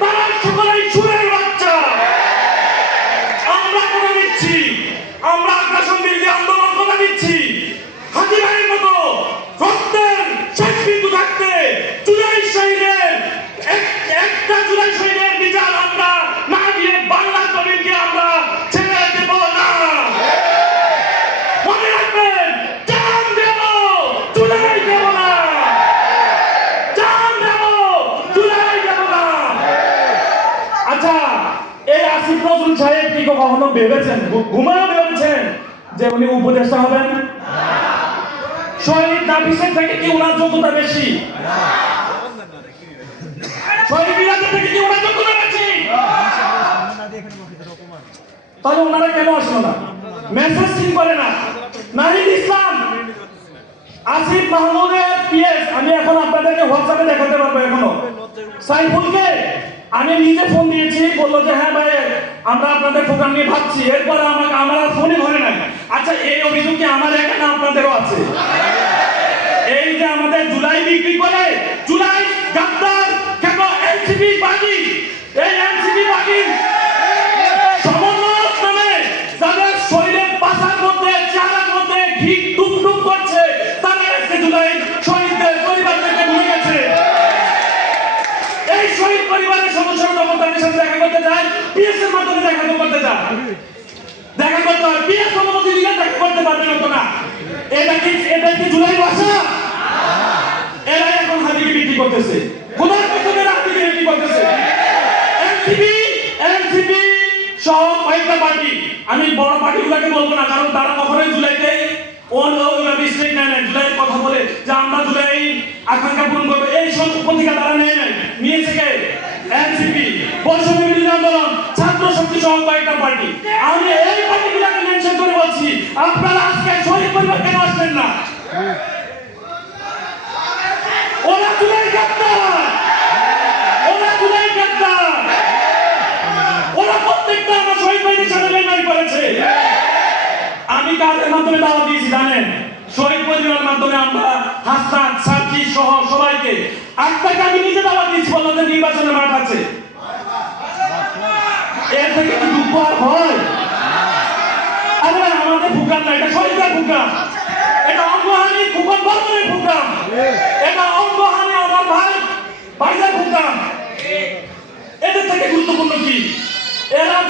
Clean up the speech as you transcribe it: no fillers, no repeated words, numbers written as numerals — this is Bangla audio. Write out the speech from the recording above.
তারা সকলেই সুরের বাচ্চা। আমরা করে দিচ্ছি, আমরা আগ্রাসন বিরোধী আন্দোলন করে দিচ্ছি। হাজি ভাইয়ের মতো রক্তের শেষ বিন্দু থাকতে জুলাই শহীদের একটা জুলাই শহীদের বিচার আমরা না দিয়ে বাংলা জমিনকে আমরা ছেড়ে দেব না। মনে রাখবেন, জান দেব, জুলাই দেব না। জান দেব, জুলাই দেব না। আচ্ছা, এই আসিফ নজরুল সাহেব কি কখনো ভেবেছেন, ঘুমায় ভেবেছেন যে উনি উপদেষ্টা হবেন? শহীদ নাফিসের থেকে কি ওনার যোগ্যতা বেশি? শহীদ মিরাজের থেকে কি ওনার যোগ্যতা বেশি? তাহলে ওনারা কেন আসলো না? মেসেজ সিন করে না। নাহিদ ইসলাম, আসিফ মাহমুদের পিএস, আমি এখন আপনাদেরকে হোয়াটসঅ্যাপে দেখাতে পারবো। এখনো সাইফুলকে আমি নিজে ফোন দিয়েছি, বললো যে হ্যাঁ ভাই আমরা আপনাদের প্রোগ্রাম নিয়ে ভাবছি। এরপর আমাকে আমার ফোনই ধরে নাই। আচ্ছা, এই অভিযোগ কি আমার একা না আপনাদেরও আছে? এই যে আমাদের জুলাই বিক্রি করে, জুলাই গাদ্দার কেন এনসিপি পার্টি, এই এনসিপি পার্টি সমন্বয়ক নামে যাদের শরীরের পাশার মধ্যে চেহারার মধ্যে ঘি টুকটুক করছে, তারা আজকে জুলাই শহীদদের পরিবারদেরকে ভুলে গেছে। এই শহীদ পরিবারের সদস্যরা যখন তাদের সাথে দেখা করতে যায়, পিএস এর মাধ্যমে দেখা করতে যায়, দেখা করতে হয়, পিএস অনুমতি দিলে দেখা করতে পারবে না। এটা কি জুলাই ভাষা? এরা এখন হাজিকে বিক্রি করতেছে, খোদার কসমে হাজিকে বিক্রি করতেছে। এনসিপি সহ কয়েকটা পার্টি, আমি বড় পার্টিগুলোকে বলবো না, কারণ তারা কখনোই জুলাইতে মিস্টেক নেয় না। জুলাইয়ের কথা বলে যে আমরা জুলাই আকাঙ্ক্ষা পূরণ করবো, এই সব পত্রিকা তারা নেয় নাই। নিয়েছে কে? এনসিপি, বৈষম্য বিরোধী আন্দোলন, ছাত্র শক্তি সহ কয়েকটা পার্টি। আমি এই পার্টিগুলোকে মেনশন করে বলছি, আপনারা আজকে শহীদ পরিবার কেন আসছেন না? ওরা জুলাই গাদ্দার, ওরা জুলাই গাদ্দার, ওরা প্রত্যেকটা আমার শহীদ ভাইদের সাথে বেইমানি করেছে। আমি কাদের মাধ্যমে দাওয়াত দিয়েছি জানেন? শহীদ পরিবারের মাধ্যমে আমরা হাসনাত, সাক্ষী সহ সবাইকে 8টাকে আমি নিজে দাওয়াত দিয়েছি, বললাম যে নির্বাচনের মাঠ আছে। এর থেকে কি দুঃখ আর হয়? আরে আমাদের প্রোগ্রাম না, এটা শহীদের প্রোগ্রাম, এটা অঙ্গহানি কুপন বর্মনের প্রোগ্রাম, এটা অঙ্গহানি আমার ভাইদের প্রোগ্রাম। এদের থেকে গুরুত্বপূর্ণ কি? এরা